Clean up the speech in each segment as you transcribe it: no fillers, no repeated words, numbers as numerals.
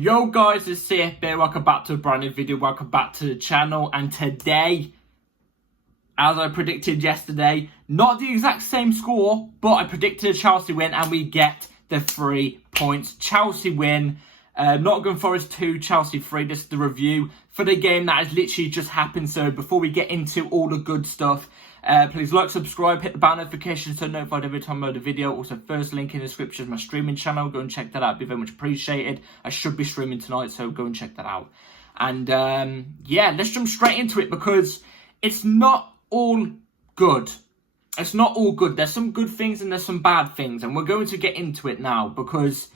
Yo guys, it's CFB. Welcome back to a brand new video. Welcome back to the channel. And today, as I predicted yesterday, not the exact same score, but I predicted a Chelsea win and we get the 3 points. Chelsea win. Nottingham Forest 2, Chelsea 3. This is the review for the game that has literally just happened. So before we get into all the good stuff, please like, subscribe, hit the bell notification so notified every time I load a video. Also, first link in the description is my streaming channel. Go and check that out. It'd be very much appreciated. I should be streaming tonight, so go and check that out. And yeah, let's jump straight into it because it's not all good. It's not all good. There's some good things and there's some bad things, and we're going to get into it now because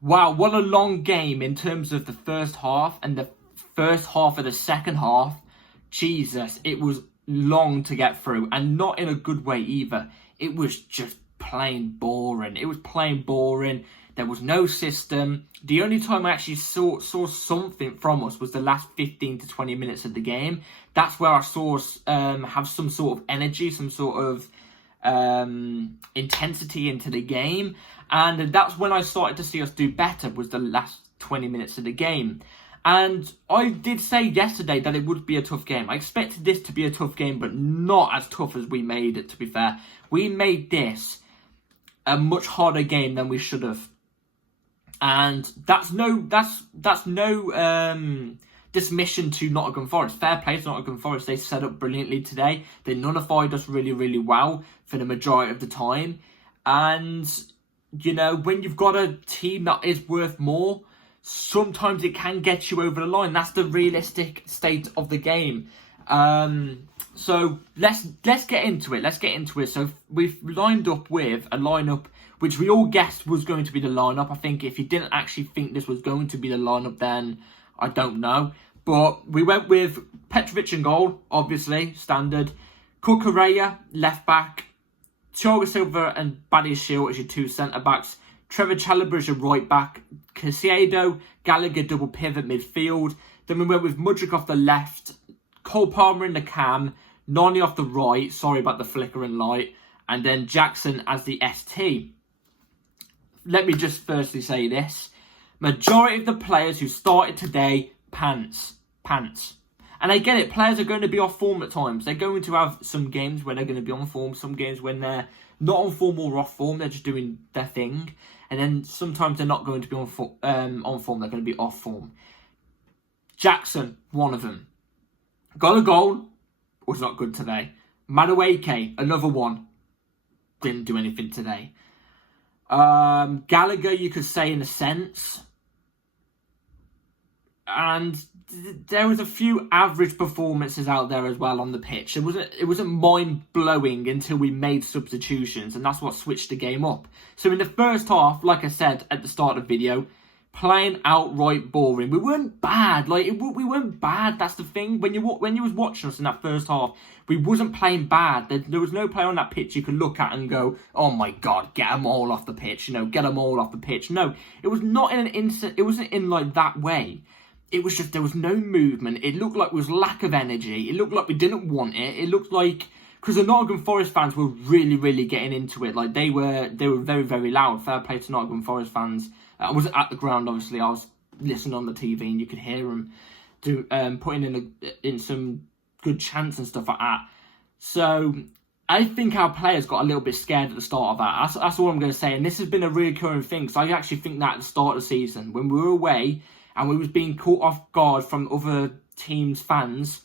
wow, what a long game in terms of the first half and the first half of the second half. Jesus, it was long to get through, and not in a good way either. It was just plain boring. It was plain boring. There was no system. The only time I actually saw something from us was the last 15 to 20 minutes of the game. That's where I saw us have some sort of energy, some sort of intensity into the game. And that's when I started to see us do better, was the last 20 minutes of the game. And I did say yesterday that it would be a tough game. I expected this to be a tough game, but not as tough as we made it, to be fair. We made this a much harder game than we should have. And that's no dismission to Nottingham Forest. Fair play to Nottingham Forest. They set up brilliantly today. They nullified us really, really well for the majority of the time. And, you know, when you've got a team that is worth more, sometimes it can get you over the line. That's the realistic state of the game. So let's get into it. Let's get into it. So we've lined up with a lineup which we all guessed was going to be the lineup. I think if you didn't actually think this was going to be the lineup, then I don't know. But we went with Petrovic in goal, obviously, standard. Cucurella, left back. Thiago Silva and Badiashile as your two centre-backs. Trevor Chalobah as your right back. Caicedo, Gallagher double pivot midfield. Then we went with Mudryk off the left. Cole Palmer in the cam. Nani off the right. Sorry about the flickering light. And then Jackson as the ST. Let me just firstly say this. Majority of the players who started today, pants. And I get it, players are going to be off form at times. They're going to have some games where they're going to be on form, some games when they're not on form or off form, they're just doing their thing. And then sometimes they're not going to be on form, they're going to be off form. Jackson, one of them. Got a goal, was not good today. Madueke, another one, didn't do anything today. Gallagher, you could say in a sense. And there was a few average performances out there as well on the pitch. It wasn't mind-blowing until we made substitutions, and that's what switched the game up. So in the first half, like I said at the start of the video, plain outright boring. We weren't bad. We weren't bad. That's the thing. When you was watching us in that first half, we wasn't playing bad. There was no player on that pitch you could look at and go, "Oh my God, get them all off the pitch." You know, get them all off the pitch. No, it was not in an instant. It wasn't in like that way. It was just there was no movement. It looked like there was lack of energy. It looked like we didn't want it. It looked like, because the Nottingham Forest fans were really, really getting into it. Like they were very, very loud. Fair play to Nottingham Forest fans. I wasn't at the ground, obviously. I was listening on the TV, and you could hear them putting in some good chants and stuff like that. So I think our players got a little bit scared at the start of that. That's all I'm going to say. And this has been a recurring thing. So I actually think that at the start of the season, when we were away and we was being caught off guard from other teams' fans,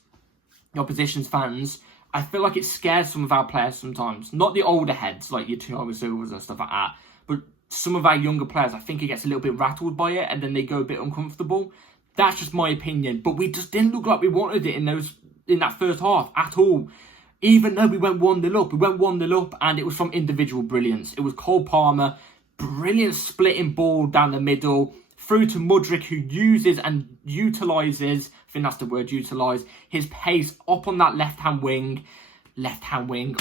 the opposition's fans, I feel like it scares some of our players sometimes. Not the older heads, like your Thiago Silvas and stuff like that, but some of our younger players, I think it gets a little bit rattled by it, and then they go a bit uncomfortable. That's just my opinion. But we just didn't look like we wanted it in that first half at all. Even though we went 1-0 up. We went 1-0 up, and it was from individual brilliance. It was Cole Palmer, brilliant splitting ball down the middle, through to Mudryk, who uses and utilises, I think that's the word, utilise, his pace up on that left-hand wing,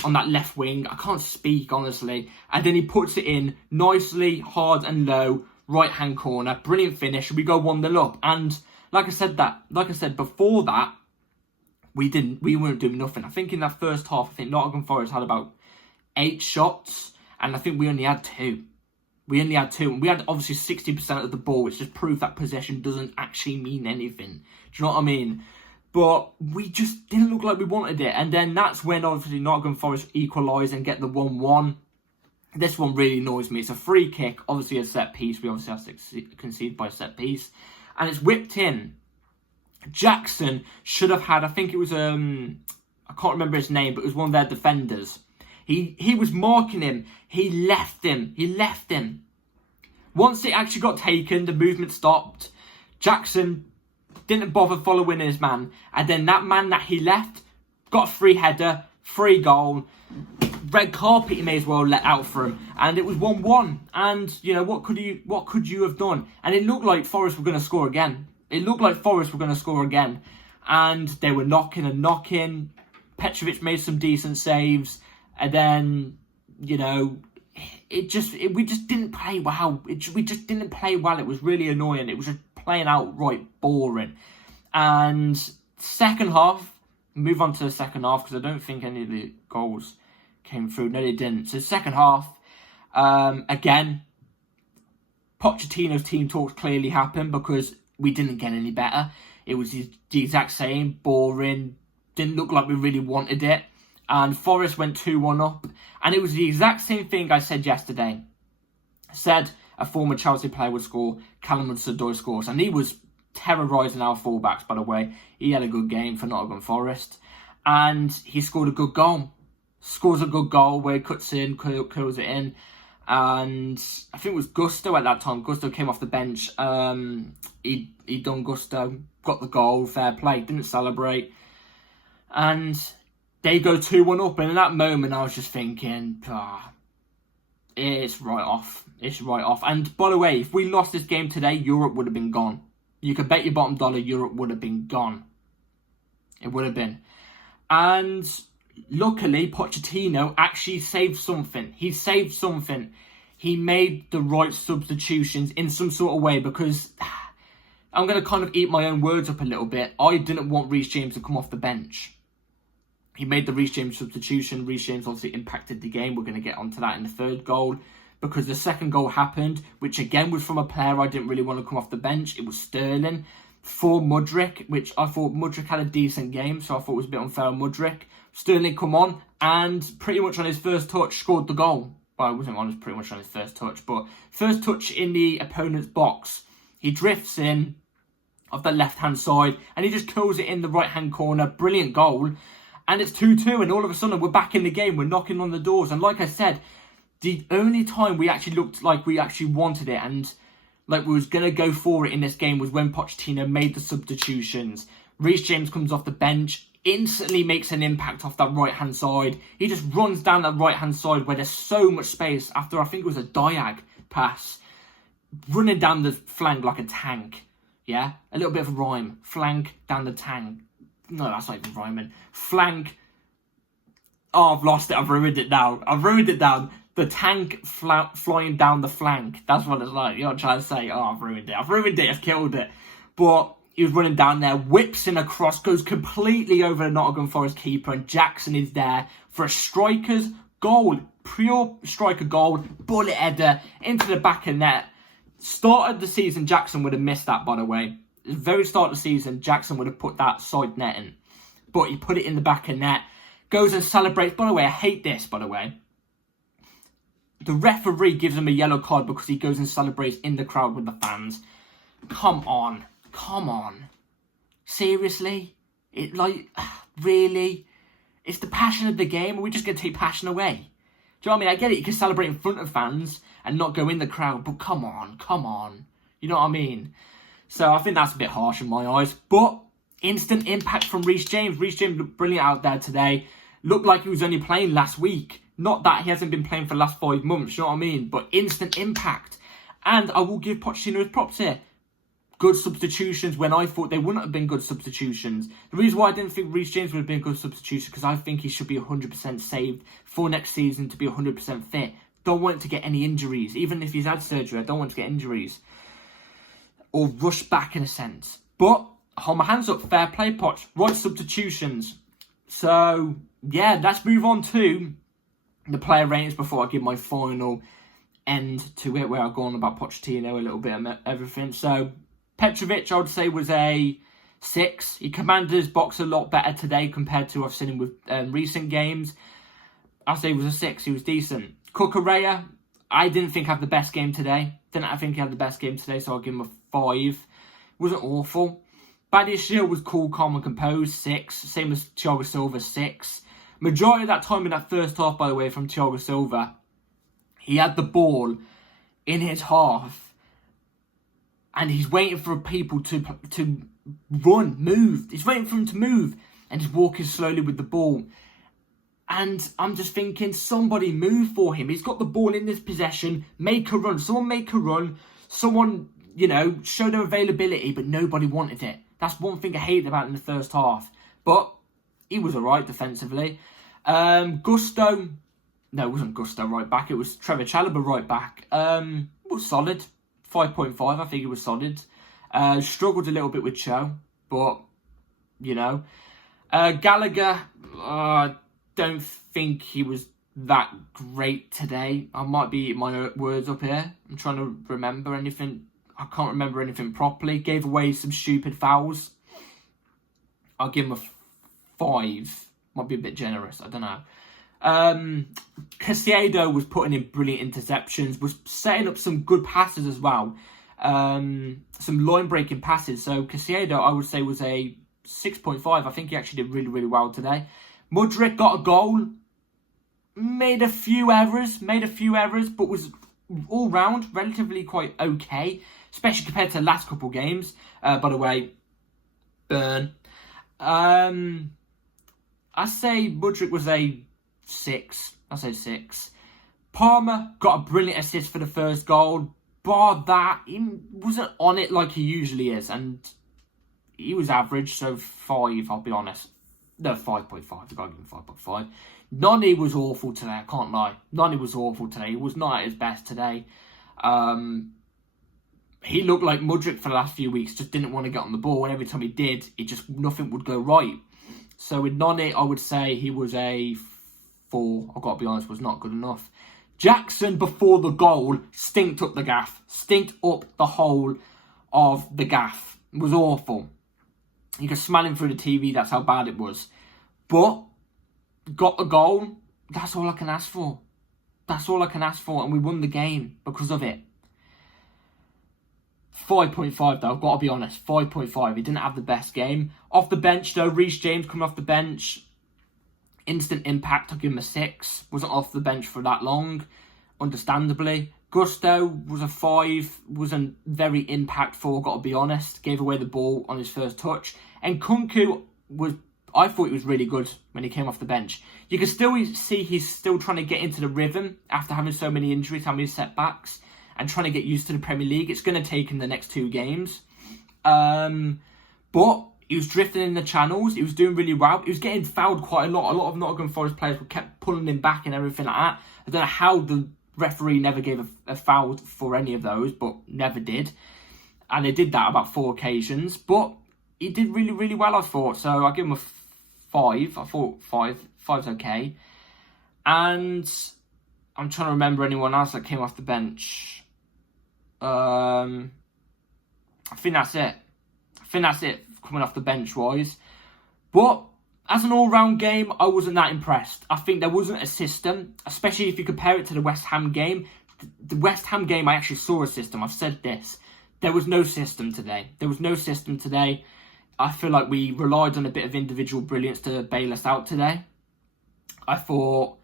on that left wing. I can't speak, honestly. And then he puts it in nicely, hard and low, right-hand corner. Brilliant finish. We go 1-0 up. And like I said before that, we weren't doing nothing. I think in that first half, I think Nottingham Forest had about 8 shots, and I think we only had 2. We only had 2. And we had obviously 60% of the ball, which just proved that possession doesn't actually mean anything. Do you know what I mean? But we just didn't look like we wanted it. And then that's when obviously Nottingham Forest equalise and get the 1-1. This one really annoys me. It's a free kick, obviously a set piece. We obviously have to concede by set piece. And it's whipped in. Jackson should have had, I think it was, I can't remember his name, but it was one of their defenders. He was marking him. He left him. Once it actually got taken, the movement stopped. Jackson didn't bother following his man. And then that man that he left got a free header, free goal. Red carpet he may as well let out for him. And it was 1-1. And, you know, what could you have done? And it looked like Forest were going to score again. And they were knocking. Petrovic made some decent saves. And then, you know, we just didn't play well. We just didn't play well. It was really annoying. It was just playing outright boring. And second half, move on to the second half because I don't think any of the goals came through. No, they didn't. So second half, again, Pochettino's team talks clearly happened because we didn't get any better. It was the exact same, boring, didn't look like we really wanted it. And Forest went 2-1 up. And it was the exact same thing I said yesterday. Said a former Chelsea player would score, Callum Hudson-Odoi scores. And he was terrorising our fullbacks, by the way. He had a good game for Nottingham Forest. And he scored a good goal. Scores a good goal where he cuts in, curls it in. And I think it was Gusto at that time. Gusto came off the bench. He done Gusto, got the goal, fair play, didn't celebrate. And they go 2-1 up. And in that moment, I was just thinking, it's right off. It's right off. And by the way, if we lost this game today, Europe would have been gone. You could bet your bottom dollar Europe would have been gone. It would have been. And luckily, Pochettino actually saved something. He saved something. He made the right substitutions in some sort of way because I'm going to kind of eat my own words up a little bit. I didn't want Reece James to come off the bench. He made the Reece James substitution. Reece James obviously impacted the game. We're going to get onto that in the third goal. Because the second goal happened, which again was from a player I didn't really want to come off the bench. It was Sterling for Mudryk, which I thought Mudryk had a decent game. So I thought it was a bit unfair on Mudryk. Sterling come on and pretty much on his first touch scored the goal. Well, it wasn't pretty much on his first touch, but first touch in the opponent's box. He drifts in off the left-hand side and he just kills it in the right-hand corner. Brilliant goal. And it's 2-2 and all of a sudden we're back in the game. We're knocking on the doors. And like I said, the only time we actually looked like we actually wanted it and like we was going to go for it in this game was when Pochettino made the substitutions. Reece James comes off the bench, instantly makes an impact off that right-hand side. He just runs down that right-hand side where there's so much space after I think it was a diag pass. Running down the flank like a tank. Yeah? A little bit of a rhyme. Flank down the tank. No, that's not even rhyming. Flank. Oh, I've lost it. I've ruined it now. The tank flying down the flank. That's what it's like. You know what I'm trying to say? Oh, I've ruined it. I've killed it. But he was running down there, whips in a cross, goes completely over the Nottingham Forest keeper, and Jackson is there for a striker's goal. Pure striker goal. Bullet header into the back of net. Start of the season, Jackson would have missed that, by the way. At the very start of the season, Jackson would have put that side net in. But he put it in the back of net. Goes and celebrates. By the way, I hate this, by the way. The referee gives him a yellow card because he goes and celebrates in the crowd with the fans. Come on. Seriously? Really? It's the passion of the game. Are we just going to take passion away? Do you know what I mean? I get it. You can celebrate in front of fans and not go in the crowd. But come on. You know what I mean? So I think that's a bit harsh in my eyes. But instant impact from Reece James. Reece James looked brilliant out there today. Looked like he was only playing last week. Not that he hasn't been playing for the last 5 months, you know what I mean? But instant impact. And I will give Pochettino his props here. Good substitutions when I thought they wouldn't have been good substitutions. The reason why I didn't think Reece James would have been a good substitution because I think he should be 100% saved for next season to be 100% fit. Don't want to get any injuries. Even if he's had surgery, I don't want to get injuries. Or rush back in a sense. But, hold my hands up, fair play, Poch. Right substitutions. So, yeah, let's move on to the player ratings before I give my final end to it where I've gone about Pochettino a little bit of everything. So Petrovic, I would say, was a 6. He commanded his box a lot better today compared to I've seen him with recent games. I'd say he was a 6. He was decent. Cucurella, I didn't think had the best game today. I think he had the best game today, so I'll give him a 5. Wasn't awful. Badiashile was cool, calm and composed, 6. Same as Thiago Silva, 6. Majority of that time in that first half, by the way, from Thiago Silva, he had the ball in his half and he's waiting for people to run, move. He's waiting for him to move and he's walking slowly with the ball. And I'm just thinking, somebody move for him. He's got the ball in this possession. Make a run. Someone make a run. Someone, show their availability, but nobody wanted it. That's one thing I hated about in the first half. But he was alright defensively. Gusto. No, it wasn't Gusto right back. It was Trevor Chalobah right back. Was solid. 5.5. I think it was solid. Struggled a little bit with Cho. But, Gallagher. Don't think he was that great today. I might be eating my words up here. I'm trying to remember anything. I can't remember anything properly. Gave away some stupid fouls. I'll give him a 5. Might be a bit generous. I don't know. Caicedo was putting in brilliant interceptions. Was setting up some good passes as well. Some line-breaking passes. So Caicedo, I would say, was a 6.5. I think he actually did really, really well today. Mudryk got a goal. Made a few errors, but was all round relatively quite okay, especially compared to the last couple games. By the way, burn. I say Mudryk was a 6. I say 6. Palmer got a brilliant assist for the first goal. Bar that, he wasn't on it like he usually is, and he was average, so 5, I'll be honest. No, 5.5. I've got to give him 5.5. Nani was awful today, I can't lie. Nani was awful today. He was not at his best today. He looked like Mudryk for the last few weeks, just didn't want to get on the ball, and every time he did, nothing would go right. So with Nani, I would say he was a 4. I've got to be honest, was not good enough. Jackson, before the goal, stinked up the gaff. Stinked up the whole of the gaff. It was awful. You could smell him through the TV, that's how bad it was. But, got the goal, that's all I can ask for. That's all I can ask for, and we won the game because of it. 5.5 though, I've got to be honest, 5.5. He didn't have the best game. Off the bench though, Reece James coming off the bench. Instant impact, I'll give him a 6. Wasn't off the bench for that long, understandably. Gusto was a 5, wasn't very impactful, got to be honest. Gave away the ball on his first touch. And Kunku I thought he was really good when he came off the bench. You can still see he's still trying to get into the rhythm after having so many injuries, how many setbacks, and trying to get used to the Premier League. It's going to take him the next 2 games. But he was drifting in the channels. He was doing really well. He was getting fouled quite a lot. A lot of Nottingham Forest players kept pulling him back and everything like that. I don't know how the referee never gave a foul for any of those, but never did. And they did that about 4 occasions. But he did really, really well, I thought. So I'll give him a 5. I thought 5's okay. And I'm trying to remember anyone else that came off the bench. I think that's it. Coming off the bench wise. But as an all-round game, I wasn't that impressed. I think there wasn't a system, especially if you compare it to the West Ham game. The West Ham game, I actually saw a system. I've said this. There was no system today. I feel like we relied on a bit of individual brilliance to bail us out today. I thought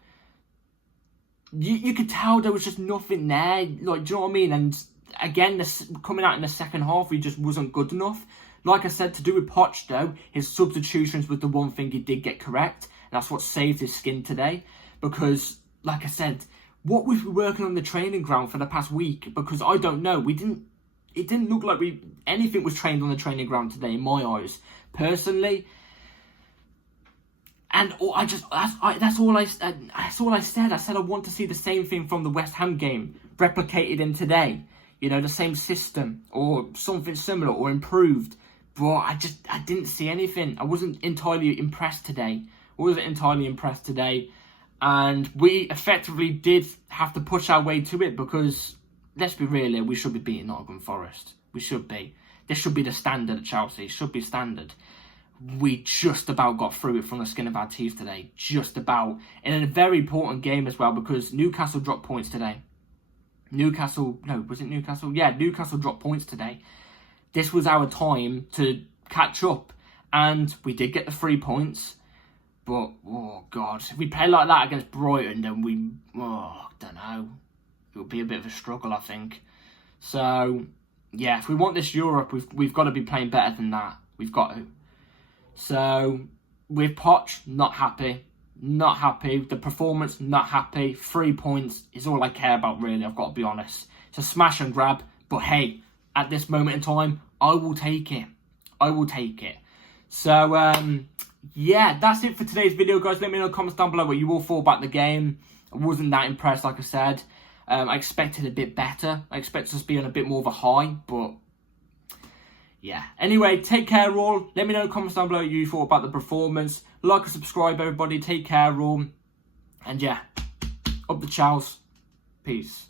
you could tell there was just nothing there. Like, do you know what I mean? And again, coming out in the second half, he just wasn't good enough. Like I said, to do with Poch, though, his substitutions was the one thing he did get correct. And that's what saved his skin today. Because, like I said, what was we working on the training ground for the past week? Because I don't know. It didn't look like anything was trained on the training ground today, in my eyes, personally. And that's all I said. I said I want to see the same thing from the West Ham game replicated in today. You know, the same system or something similar or improved. But I didn't see anything. I wasn't entirely impressed today. And we effectively did have to push our way to it because, let's be real here, we should be beating Nottingham Forest. We should be. This should be the standard at Chelsea. It should be standard. We just about got through it from the skin of our teeth today. Just about. And in a very important game as well, because Newcastle dropped points today. Newcastle dropped points today. This was our time to catch up. And we did get the 3 points. But, oh God, if we play like that against Brighton, then I don't know. It would be a bit of a struggle, I think. So, yeah, if we want this Europe, we've got to be playing better than that. We've got to. So, with Poch, not happy. Not happy. The performance, not happy. 3 points is all I care about, really, I've got to be honest. It's a smash and grab. But hey, at this moment in time, I will take it. I will take it. So, yeah, that's it for today's video, guys. Let me know in the comments down below what you all thought about the game. I wasn't that impressed, like I said. I expected a bit better. I expected us to be on a bit more of a high, but yeah. Anyway, take care, all. Let me know in the comments down below what you thought about the performance. Like and subscribe, everybody. Take care, all. And yeah, up the chows. Peace.